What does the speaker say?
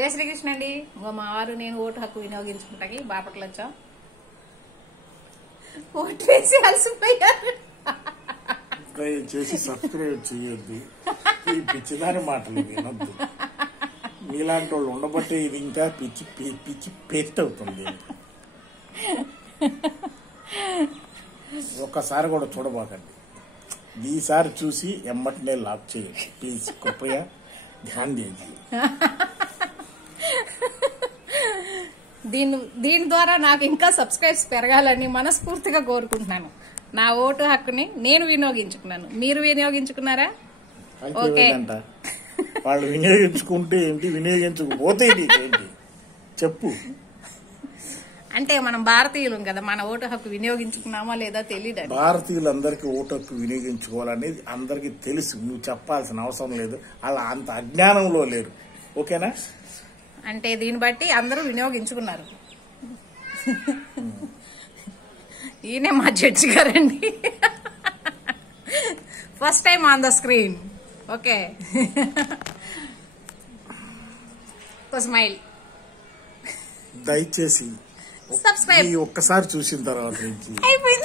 జై శ్రీకృష్ణ అండి. ఇంకో మా వారు నేను ఓటు హక్కు వినియోగించుకుంటాకి బాపట్ల వచ్చా. ఓటు వేసి అలసిపోయారు. చేసి సబ్స్క్రైబ్ చేయొద్దు, ఈ పిచ్చిదాని మాటలు వినొద్దు. మీలాంటి వాళ్ళు ఉండబట్టే ఇది ఇంకా పిచ్చి పిచ్చి పేస్ట్ అవుతుంది. ఒక్కసారి కూడా చూడబాకండి. ఈసారి చూసి ఎమ్మటనే లాక్ చేయండి ప్లీజ్. కృపయా ధ్యాన్ చేయండి. దీని ద్వారా నాకు ఇంకా సబ్స్క్రైబ్స్ పెరగాలని మనస్ఫూర్తిగా కోరుకుంటున్నాను. నా ఓటు హక్కుని నేను వినియోగించుకున్నాను. మీరు వినియోగించుకున్నారా? ఓకే. వాళ్ళు వినియోగించుకుంటే ఏంటి, వినియోగించకపోతే ఏంటి చెప్పు. అంటే మనం భారతీయులం కదా, మన ఓటు హక్కు వినియోగించుకున్నామా లేదా తెలియదు. భారతీయులందరికీ ఓటు హక్కు వినియోగించుకోవాలనేది అందరికీ తెలుసు. నువ్వు చెప్పాల్సిన అవసరం లేదు. అలా అంత అజ్ఞానంలో లేరు. ఓకేనా? అంటే దీన్ని బట్టి అందరూ వినియోగించుకున్నారు. ఈయనే మా జడ్జి గారండి. First time on the screen. Okay. Smile. దయచేసి సబ్స్క్రైబ్ ఒక్కసారి చూసిన తర్వాత నుంచి అయిపోయింది.